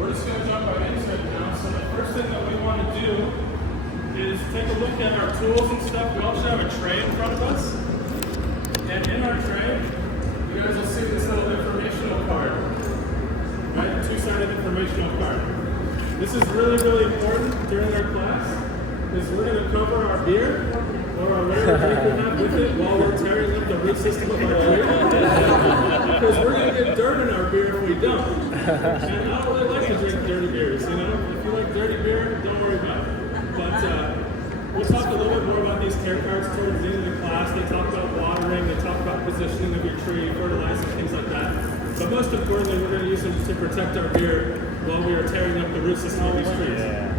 We're just going to jump right into it now. So the first thing that we want to do is take a look at our tools and stuff. We also have a tray in front of us. And in our tray, you guys will see this little informational card. Right? Two-sided informational card. This is really, really important during our class, because we're going to cover our beer or our whatever drink we have with it while we're tearing up the root system of our beer. Because we're going to get dirt in our beer if we don't. And I don't really like to drink dirty beers, you know? If you like dirty beer, don't worry about it. But we'll talk a little bit more about these care cards towards the end of the class. They talk about watering, they talk about positioning of your tree, fertilizing, things like that. But most importantly, we're going to use them to protect our beer while we are tearing up the root system of these trees. Yeah.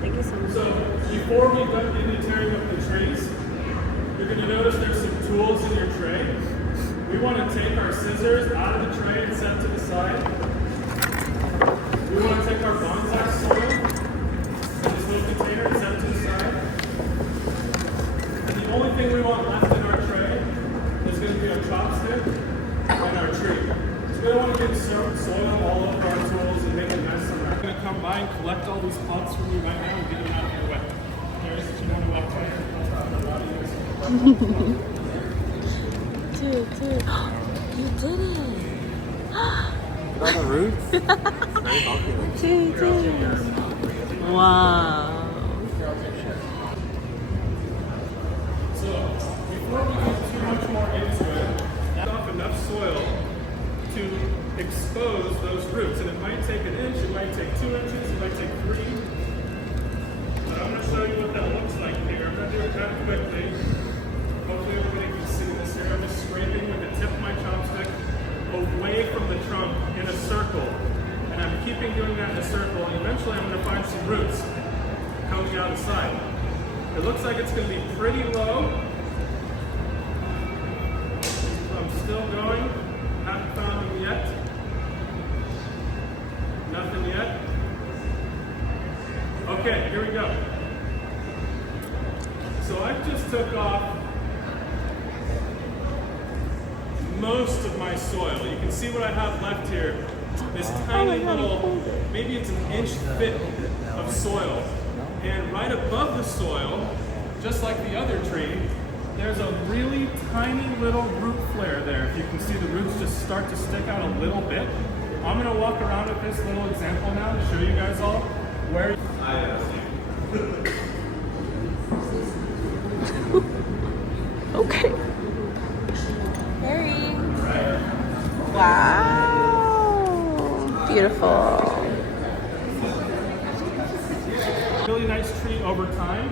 Thank you so much. So before we go into tearing up the trees, you're going to notice there's some tools in your tray. We want to take our scissors out of the tray and set to the side. We want to take our bonsai soil in this little container and set it to the side. And the only thing we want left in our tray is going to be a chopstick and our tree. So we don't want to get soil all over our tools and make a mess. So we're going to come by and collect all these pots from you right now and get them out of your way. There's what you want to walk by. Dude, you did it! Look at all the roots. Very popular. Dude. Wow. So, before we get too much more into it, add off enough soil to expose those roots. And it might take an inch, it might take 2 inches, it might take 3. But I'm going to show you what that looks like here. I'm going to do it kind of quickly. Hopefully everybody can see this here. I'm just scraping with the tip of my chopstick away from the trunk in a circle. And I'm keeping doing that in a circle. And eventually I'm going to find some roots coming out the side. It looks like it's going to be pretty low. I'm still going. Haven't found them yet. Nothing yet. Okay, here we go. So I just took off most of my soil. You can see what I have left here. This tiny little, maybe it's an inch thick of soil. And right above the soil, just like the other tree, there's a really tiny little root flare there. If you can see the roots just start to stick out a little bit. I'm gonna walk around with this little example now to show you guys all where Okay. Harry. Wow. Beautiful. really nice tree over time.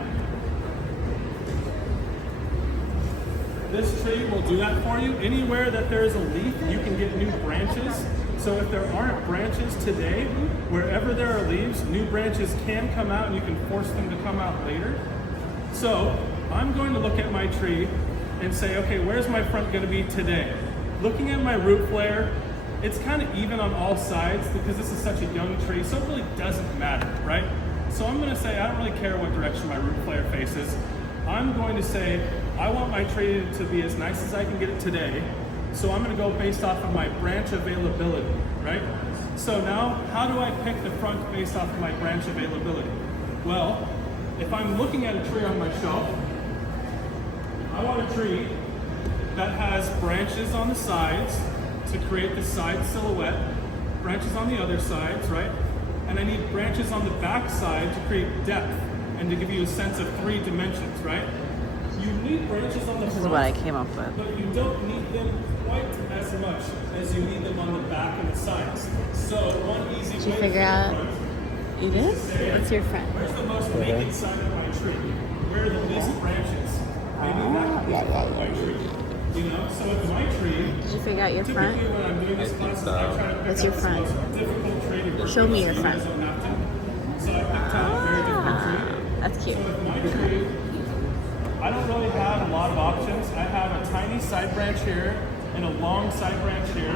This tree will do that for you. Anywhere that there is a leaf, you can get new branches. So if there aren't branches today, wherever there are leaves, new branches can come out and you can force them to come out later. So I'm going to look at my tree and say, okay, where's my front going to be today? Looking at my root flare, it's kind of even on all sides because this is such a young tree, so it really doesn't matter, right? So I'm going to say I don't really care what direction my root flare faces. I'm going to say I want my tree to be as nice as I can get it today. So I'm going to go based off of my branch availability, right? So now, how do I pick the front based off of my branch availability? Well, if I'm looking at a tree on my shelf, I want a tree that has branches on the sides to create the side silhouette, branches on the other sides, right? And I need branches on the back side to create depth and to give you a sense of 3 dimensions, right? You need branches on the front. This is what I came up with. But you don't need them quite as much as you need them on the back and the sides. So one easy Did you way figure to out? front You did? What's your friend? where's the most vacant side of my tree? Where are the least branches? Maybe that could be my tree. You know, so with my tree, Did you figure out your front? typically when I'm doing this class, I try to pick What's out your the front? most difficult tree to work Show with, me so your you front. guys don't have to. So I picked out a very difficult tree. That's cute. So with my tree, I don't really have a lot of options. I have a tiny side branch here and a long side branch here.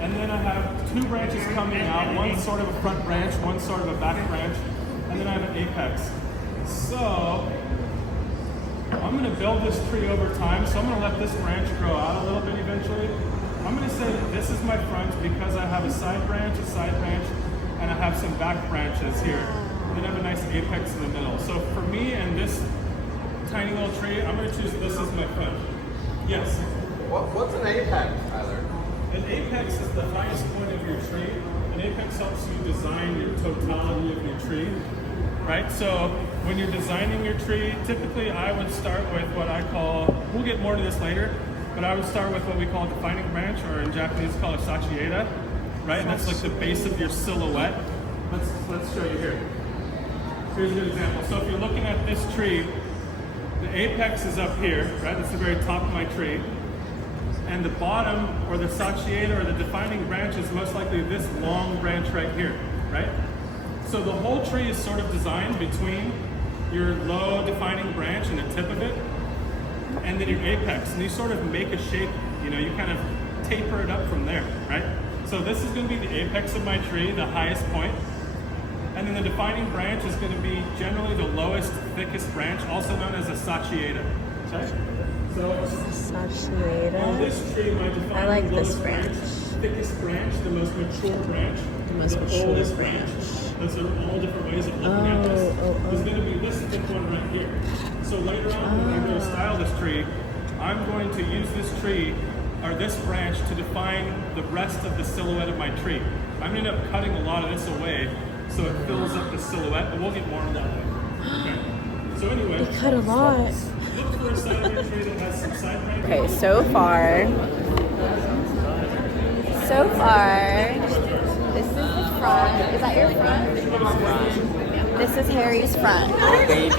And then I have 2 branches coming out, one sort of a front branch, one sort of a back branch, and then I have an apex. So I'm going to build this tree over time, so I'm going to let this branch grow out a little bit eventually. I'm going to say that this is my front because I have a side branch, have some back branches here, and then have a nice apex in the middle. So for me and this tiny little tree, I'm going to choose this as my front. Yes? What's an apex, Tyler? An apex is the highest point of your tree. An apex helps you design your totality of your tree, right? So when you're designing your tree, typically I would start with what I call, we'll get more to this later, but I would start with what we call a defining branch, or in Japanese called a sachieda, right? And that's like the base of your silhouette. Let's show you here. Here's a good example. So if you're looking at this tree, the apex is up here, right? That's the very top of my tree. And the bottom, or the sachieda, or the defining branch is most likely this long branch right here, right? So the whole tree is sort of designed between your low defining branch and the tip of it, and then your apex. And you sort of make a shape, you know, you kind of taper it up from there, right? So this is going to be the apex of my tree, the highest point. And then the defining branch is going to be generally the lowest, thickest branch, also known as a sachieda. Okay? So on this tree, my defining I like this lowest branch. thickest branch, the most mature branch, The most mature oldest branch. Those are all different ways of looking at this. There's going to be this thick one right here. So later on, when I go to style this tree, I'm going to use this tree, or this branch, to define the rest of the silhouette of my tree. I'm going to end up cutting a lot of this away so it fills up the silhouette, but we'll get more on that later. Okay. So anyway, You cut a lot. look for a side of your tree that has some side branches. Okay, so far, this is the front. Is that your front? This is Harry's front. Baby. It's a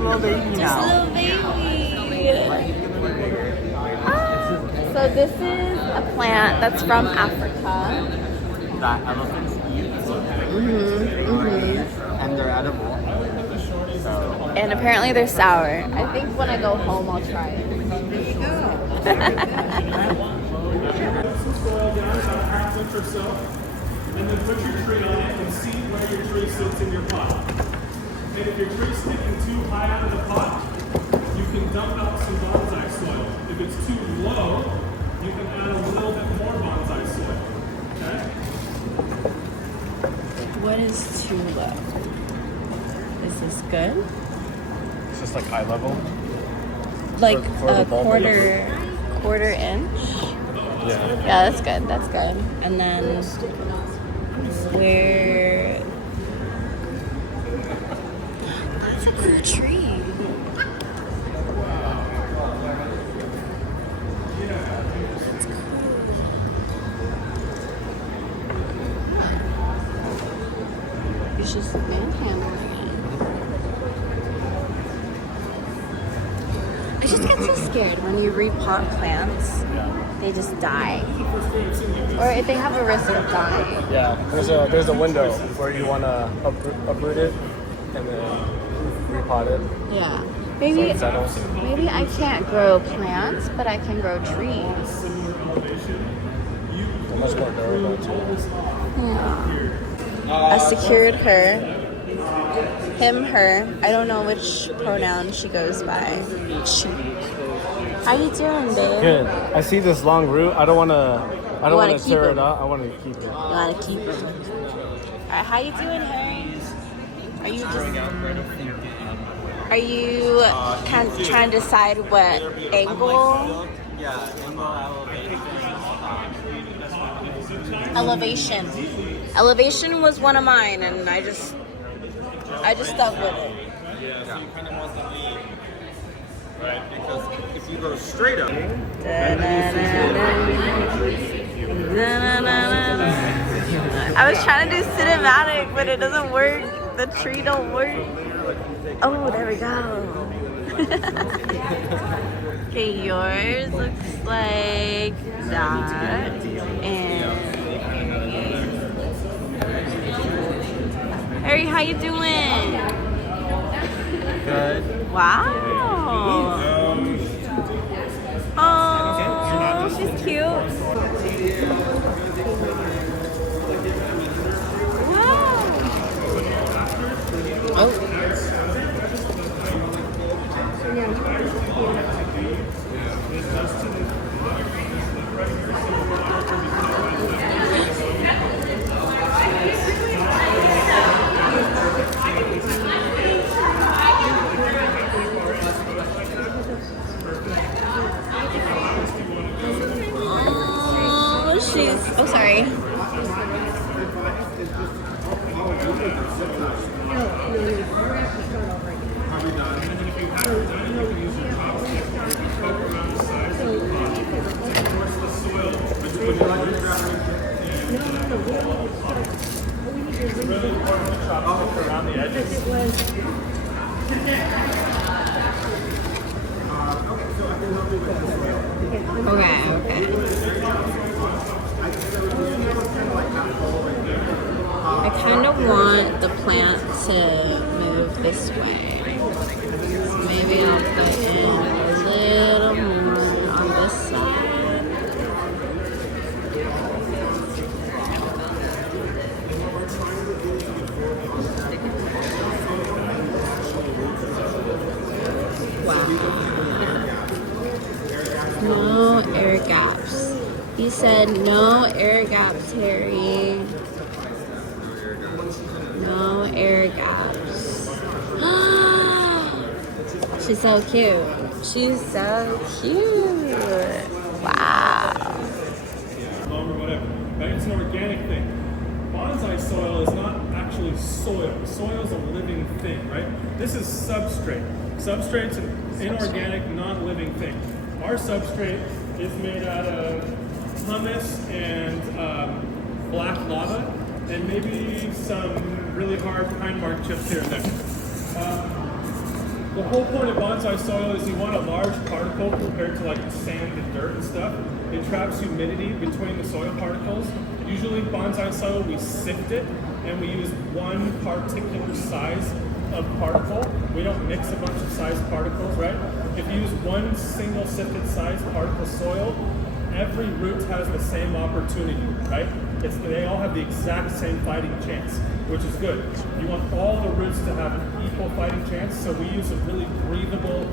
little baby now. Little baby. So this is a plant that's from Africa. That elephants eat. And they're edible. So. And apparently they're sour. I think when I go home I'll try it. Scroll down about a half inch or so, and then put your tree on it and see where your tree sits in your pot. And if your tree's sticking too high out of the pot, you can dump out some bonsai soil. If it's too low, you can add a little bit more bonsai soil. Okay? What is too low? Is this good? It's just like eye level. Like For the a bulb. quarter inch? Yeah. Yeah, that's good. That's good. And then where? That's a cool tree. That's cool. It's just manhandling it. I just get so scared when you repot plants. They just die, or if they have a risk of dying. Yeah, there's a window where you want to uproot it and then repot it. Yeah. Maybe So settles. maybe I can't grow plants, but I can grow trees. They're much more durable too. I secured her. Him, her. I don't know which pronoun she goes by. She. How you doing, babe? Good. I see this long root. I don't want to wanna keep tear it. it out. I want to keep it. You want to keep her. Alright, how you doing, Harry? Are you just... Are you trying to decide what angle? Yeah, Elevation. Elevation was one of mine, and I just stuck with it. Yeah, so you kind of want the lead. Right? Because if you go straight up, I was trying to do cinematic, but it doesn't work. The tree don't work. Oh, there we go. Okay, yours looks like that. And Harry, how you doing? good. Wow. Oh, she's cute. Wow. Oh. And then if you haven't done it, you can use your chopsticks to poke around the sides of the pot. So of course the soil between the roots and the wall of the pot. It's really important to chopstick around the edges. I kind of want the plant to move this way. So maybe I'll put in a little more on this side. Wow. No air gaps. He said no air gaps, Harry. No air gaps. She's so cute. She's so cute. Wow. Or whatever. Right? It's an organic thing. Bonsai soil is not actually soil. Soil is a living thing, right? This is substrate. Substrate's an inorganic, non-living thing. Our substrate is made out of pumice and black lava, and maybe some really hard pine bark chips here and there. The whole point of bonsai soil is you want a large particle compared to like sand and dirt and stuff. It traps humidity between the soil particles. Usually bonsai soil, we sift it and we use one particular size of particle. We don't mix a bunch of size particles, right? If you use one single sifted size particle soil, every root has the same opportunity, right? They all have the exact same fighting chance, which is good. You want all the roots to have an equal fighting chance, so we use a really breathable,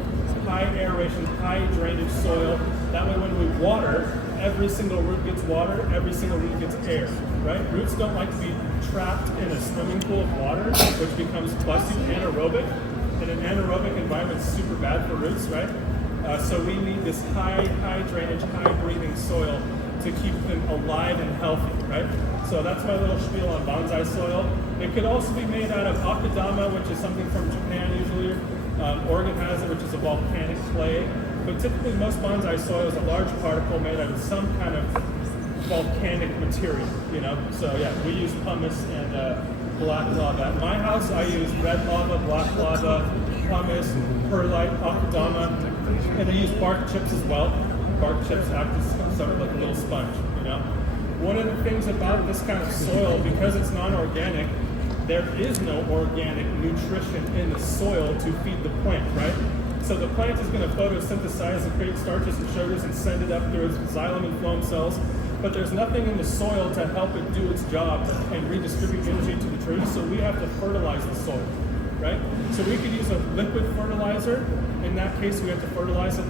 high aeration, high drainage soil. That way when we water, every single root gets water, every single root gets air, right? Roots don't like to be trapped in a swimming pool of water, which becomes busty anaerobic. In an anaerobic environment, it's super bad for roots, right? So we need this high drainage, high breathing soil to keep them alive and healthy, right? So that's my little spiel on bonsai soil. It could also be made out of akadama, which is something from Japan usually. Oregon has it, which is a volcanic clay. But typically most bonsai soil is a large particle made out of some kind of volcanic material, you know? So yeah, we use pumice and black lava. At my house, I use red lava, black lava, pumice, perlite, akadama, and I use bark chips as well. Bark chips act as sort of like a little sponge, you know? One of the things about this kind of soil, because it's non-organic, there is no organic nutrition in the soil to feed the plant, right? So the plant is going to photosynthesize and create starches and sugars and send it up through its xylem and phloem cells, but there's nothing in the soil to help it do its job and redistribute energy to the tree, so we have to fertilize the soil, right? So we could use a liquid fertilizer. In that case, we have to fertilize it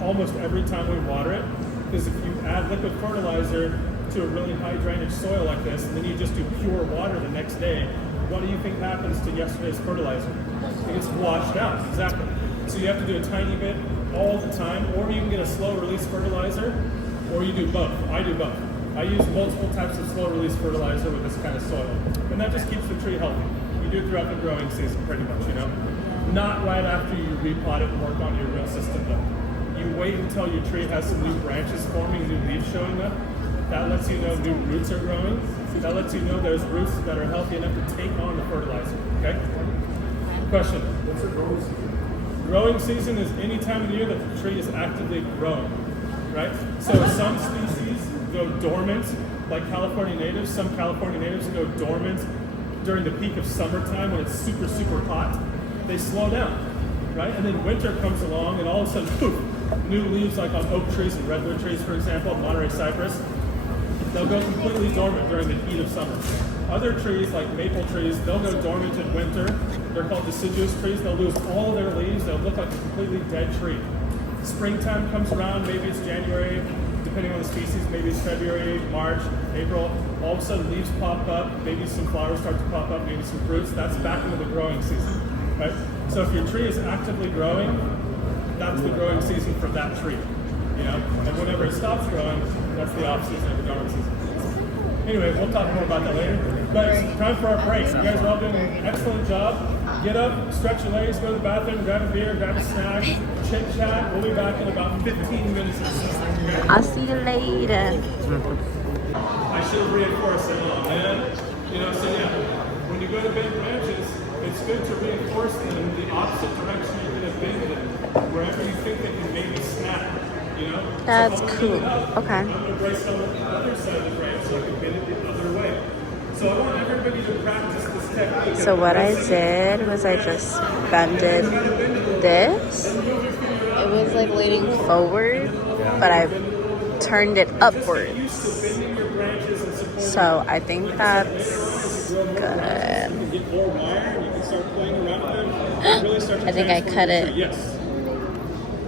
almost every time we water it, because if you add liquid fertilizer to a really high drainage soil like this, and then you just do pure water the next day, what do you think happens to yesterday's fertilizer? It gets washed out, exactly. So you have to do a tiny bit all the time, or you can get a slow release fertilizer, or you do both. I do both. I use multiple types of slow release fertilizer with this kind of soil, and that just keeps the tree healthy. You do it throughout the growing season, pretty much, you know? Not right after you repot it and work on your real system, though. You wait until your tree has some new branches forming, new leaves showing up. That lets you know new roots are growing. That lets you know there's roots that are healthy enough to take on the fertilizer, okay? Question. What's the growing season? Growing season is any time of the year that the tree is actively growing, right? So some species go dormant, like California natives. Some California natives go dormant during the peak of summertime when it's super, super hot. They slow down, right? And then winter comes along and all of a sudden, poof, new leaves like on oak trees and redwood trees, for example, Monterey cypress, they'll go completely dormant during the heat of summer. Other trees, like maple trees, they'll go dormant in winter. They're called deciduous trees. They'll lose all of their leaves. They'll look like a completely dead tree. Springtime comes around, maybe it's January, depending on the species, maybe it's February, March, April. All of a sudden leaves pop up, maybe some flowers start to pop up, maybe some fruits. That's back into the growing season, right? So if your tree is actively growing, that's the growing season for that tree, you know? And whenever it stops growing, that's the off season of the growing season. Anyway, we'll talk more about that later. But it's time for our break. You guys are all doing an excellent job. Get up, stretch your legs, go to the bathroom, grab a beer, grab a snack, chit chat. We'll be back in about 15 minutes or so. I'll see you later. I should have reinforced it, man. You know, so yeah, when you go to bend branches, it's good to reinforce them in the opposite direction you're going to bend them, wherever you think they can maybe snap. You know? That's so cool. Okay. I'm going to brace on the other side of the branch so I can bend it the other way. So I want everybody to practice this technique. So what I did was I just bended this. It was like leaning forward, but I turned it upwards. So I think that's good. I think I cut it.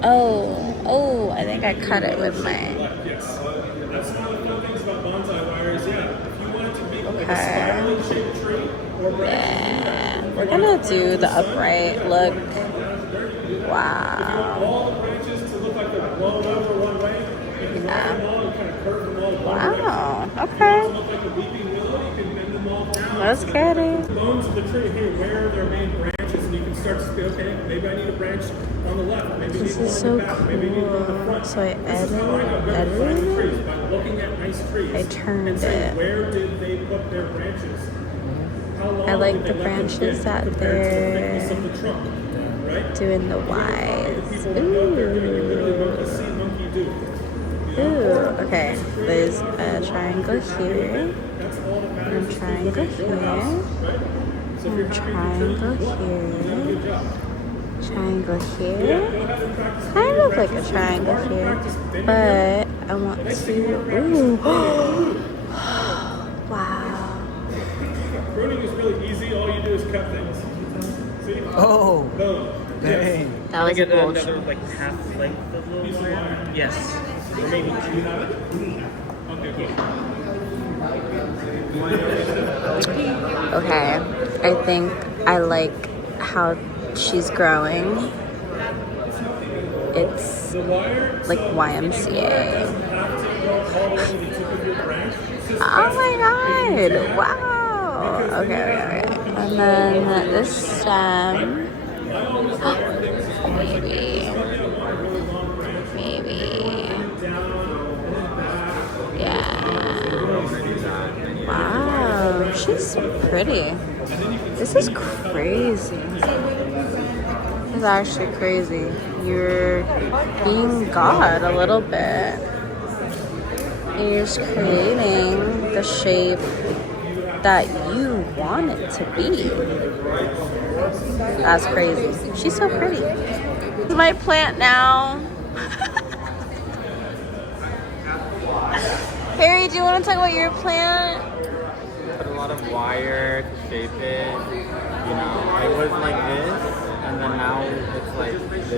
Oh, I think I cut it with my... Yes. That's one of the fun things about bonsai wire is, yeah, if you want it to be like a Okay. spiraling shaped tree or branch, Yeah. We're gonna do the upright look. Wow. all the branches to look like they're blown over one way, you can roll them all and kind of curve them all one way. Wow. Okay. To look like a weeping willow, you can bend them all down. Let's get it. The bones of the tree, hey, where are their main branches? And you can start to say, okay, maybe I need a branch on the left, maybe I need This one is in so the back, maybe I need one in the cool. front. So I This is how I know good at finding edited trees, it. by looking at nice trees. I turned and saying, it. where did they put their branches? How long I like did the they let them branches get that compared to the thickness of the trunk, right? doing the People Ys. who know what they're doing, you literally monkey see, monkey do. Ooh. Okay. There's a triangle here. That's all that And matters. a triangle here. So if And you're a happy with triangle good here. job. Triangle Go here. ahead and practice. Kind of like a triangle here. But I want to. Ooh. Wow. Pruning is really easy. All you do is cut things. See? Oh, Boom. Yes. That was Get bullshit. another like half length of little wire. Yes. Or maybe Do you have it? Okay, cool. Okay. I think I like how she's growing. It's The wire like YMCA. have to go all the way to the tip of your branch. It's just Oh my god! Wow! Okay. And then this stem. Maybe. Yeah. Wow. She's pretty. This is crazy. This is actually crazy. You're being God a little bit. You're just creating the shape that you want it to be. That's crazy. She's so pretty. This is my plant now. Harry, do you want to talk about your plant? Put a lot of wire to shape it. You know, it was like this, and then now it's like this.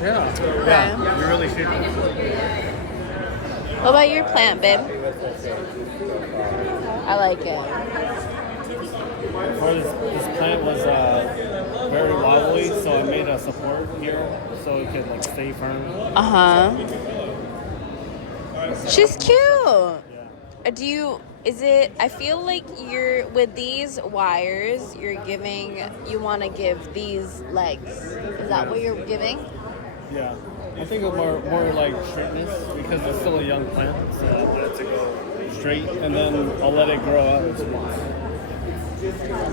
yeah. You really should. What about your plant, babe? I like it. Before this plant was very wobbly, so I made a support here so it could like stay firm. Uh-huh. She's cute. I feel like you're, with these wires, you want to give these legs. Is that what you're giving? Yeah. I think it's more like straightness because it's still a young plant, so I want it to go straight and then I'll let it grow out.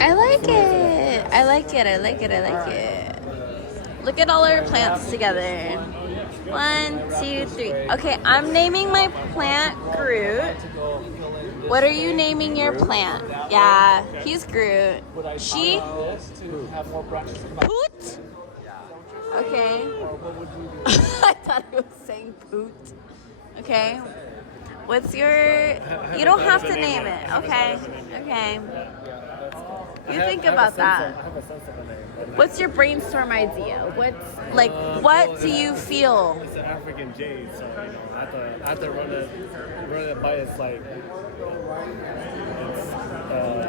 I like it. I like it. Look at all our plants together. 1, 2, 3. Okay, I'm naming my plant Groot. What are you naming your plant? Yeah, he's Groot. She? Poot? Okay. I thought he was saying poot. Okay. What's your... You don't have to name it. Okay. You think about that. I have a sense of a name. What's your brainstorm idea? What do you feel? It's an African jade, so you know, I have to run it by its like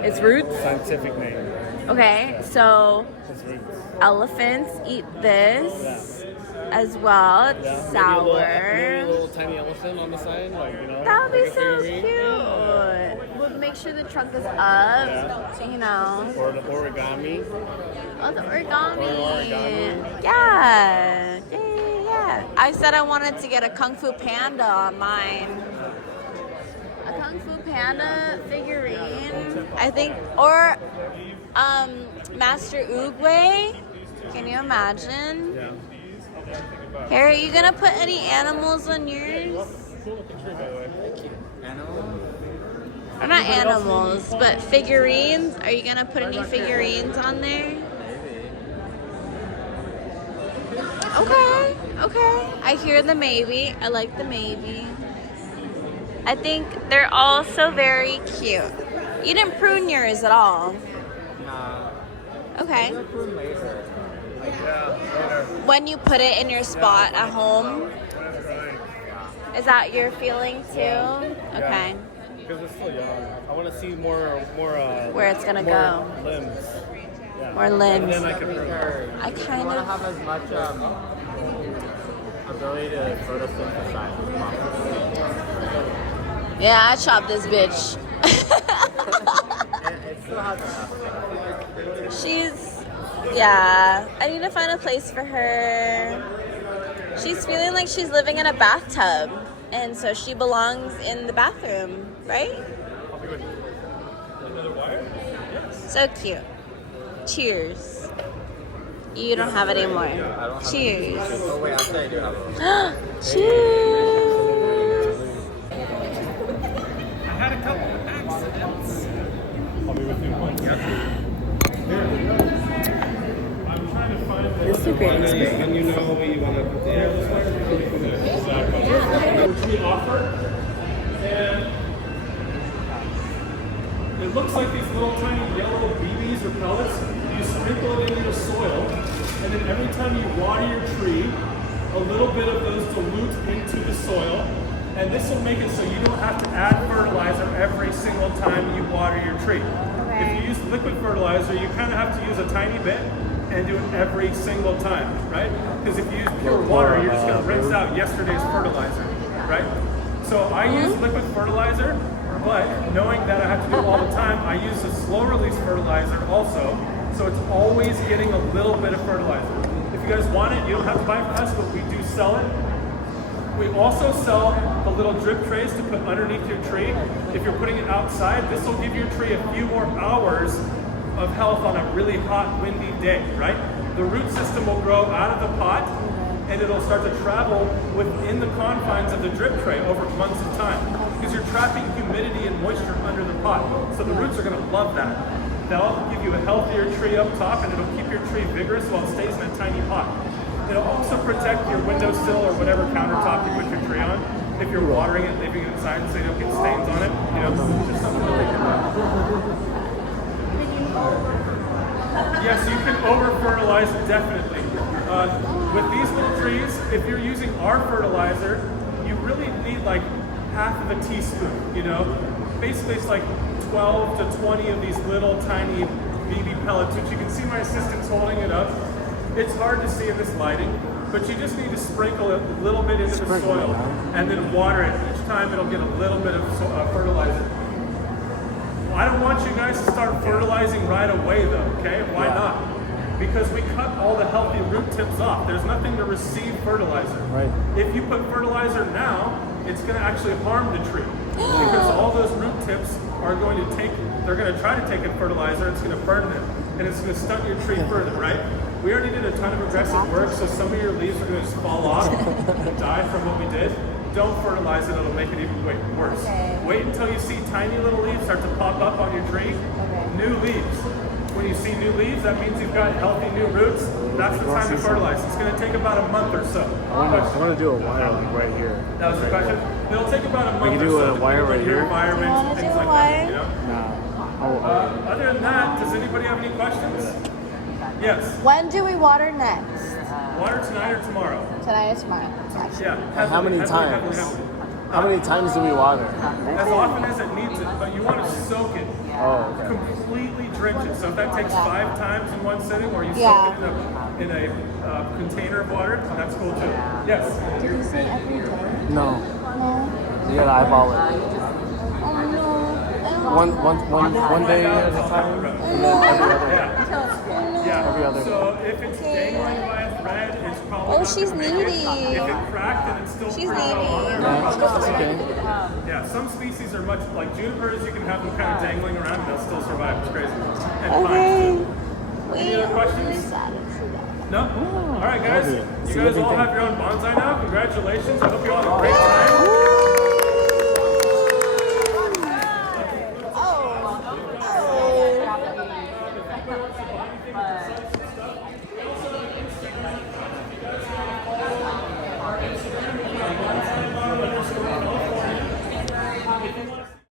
It's roots? scientific name. Okay, so It's roots. elephants eat this. as well. It's Yeah, sour. Maybe a little tiny elephant on the side, like, you know. That would be like a so figurine. cute. Yeah. We'll make sure the trunk is up. Yeah. You know. Or the origami. Oh, the origami. Or origami. Yeah. Yeah. I said I wanted to get a Kung Fu Panda on mine. A Kung Fu Panda figurine, I think, or Master Oogway. Can you imagine? Yeah. Harry, are you gonna put any animals on yours? Cool looking tree, by the way. Animal? Or not animals, but figurines. Are you gonna put any figurines on there? Maybe. Okay, okay. I hear the maybe. I like the maybe. I think they're all so very cute. You didn't prune yours at all. Nah. Okay. We'll prune later. Yeah, later. When you put it in your spot at home, is that your feeling too? Okay. Because it's still young. I want to see more Where it's gonna more go. limbs. Yeah. More limbs. And then I can prune it. I You kind want to of. have as much ability to photosynthesize as possible. Yeah, I chopped this bitch. It still has enough. She's. Yeah. I need to find a place for her. She's feeling like she's living in a bathtub. And so she belongs in the bathroom, right? So cute. Cheers. You don't have any more. I don't have Cheers. Oh wait, actually I do have a Cheers. I had a couple of accidents. I'll be with you one. I'm trying to find the And you know what you want to put there. which we offer, and it looks like these little tiny yellow BBs or pellets. You sprinkle it into the soil, and then every time you water your tree, a little bit of those dilute into the soil, and this will make it so you don't have to add fertilizer every single time you water your tree. If you use liquid fertilizer, you kind of have to use a tiny bit and do it every single time, right? Because if you use pure water, you're just going to rinse out yesterday's fertilizer, right? So I use liquid fertilizer, but knowing that I have to do it all the time, I use a slow release fertilizer also, so it's always getting a little bit of fertilizer. If you guys want it, you don't have to buy it from us, but we do sell it. We also sell the little drip trays to put underneath your tree. If you're putting it outside, this will give your tree a few more hours of health on a really hot, windy day, right? The root system will grow out of the pot and it'll start to travel within the confines of the drip tray over months of time because you're trapping humidity and moisture under the pot. So the roots are going to love that. They'll give you a healthier tree up top and it'll keep your tree vigorous while it stays in a tiny pot. It'll also protect your windowsill or whatever countertop you put your tree on. If you're watering it, leaving it inside so you don't get stains on it, you know, just something to think about. Yes, you can over-fertilize definitely. With these little trees, if you're using our fertilizer, you really need like half of a teaspoon, you know? Basically, it's like 12 to 20 of these little tiny BB pellets, which you can see my assistant's holding it up. It's hard to see in this lighting, but you just need to sprinkle it a little bit into the soil and then water it. Each time it'll get a little bit of fertilizer. Well, I don't want you guys to start fertilizing right away though, okay? Why not? Because we cut all the healthy root tips off. There's nothing to receive fertilizer. Right. If you put fertilizer now, it's gonna actually harm the tree because all those root tips are going to they're gonna try to take in fertilizer, it's gonna burn them, and it's gonna stunt your tree further, right? We already did a ton of aggressive work, so some of your leaves are going to just fall off and die from what we did. Don't fertilize it, it'll make it even worse. Okay. Wait until you see tiny little leaves start to pop up on your tree. New leaves. When you see new leaves, that means you've got healthy new roots. That's the time to fertilize. It's going to take about a month or so. I want to do a wire like right here. That was the question? It'll take about a month can or do so. a wire depending on right your here? environment You and wanna things do a like that. You wire? know? Other than that, does anybody have any questions? Yes. When do we water next? Water tonight or tomorrow? Tonight or tomorrow? Yeah. How many times? How many times do we water? As often as it needs it, but you want to soak it. Oh, okay. Completely drench it. So if that takes 5 times in one sitting, or you Yeah. soak it in a container of water, that's cool too. Yes. Did you say every day? No, No. you gotta eyeball it. Oh no. One day at a time, and then every other. Yeah. Every other So if it's dangling by a thread, it's probably not she's gonna make it. needy. If it cracked and it's still She's pretty well on there, needy. it's probably Okay. Yeah, some species are much like junipers. You can have them kind of dangling around, and they'll still survive. It's crazy. And pines Okay. too. Any other questions? No? All right, guys. Love it. You It's a guys living all thing. have your own bonsai now. Congratulations. I hope you all have a great time.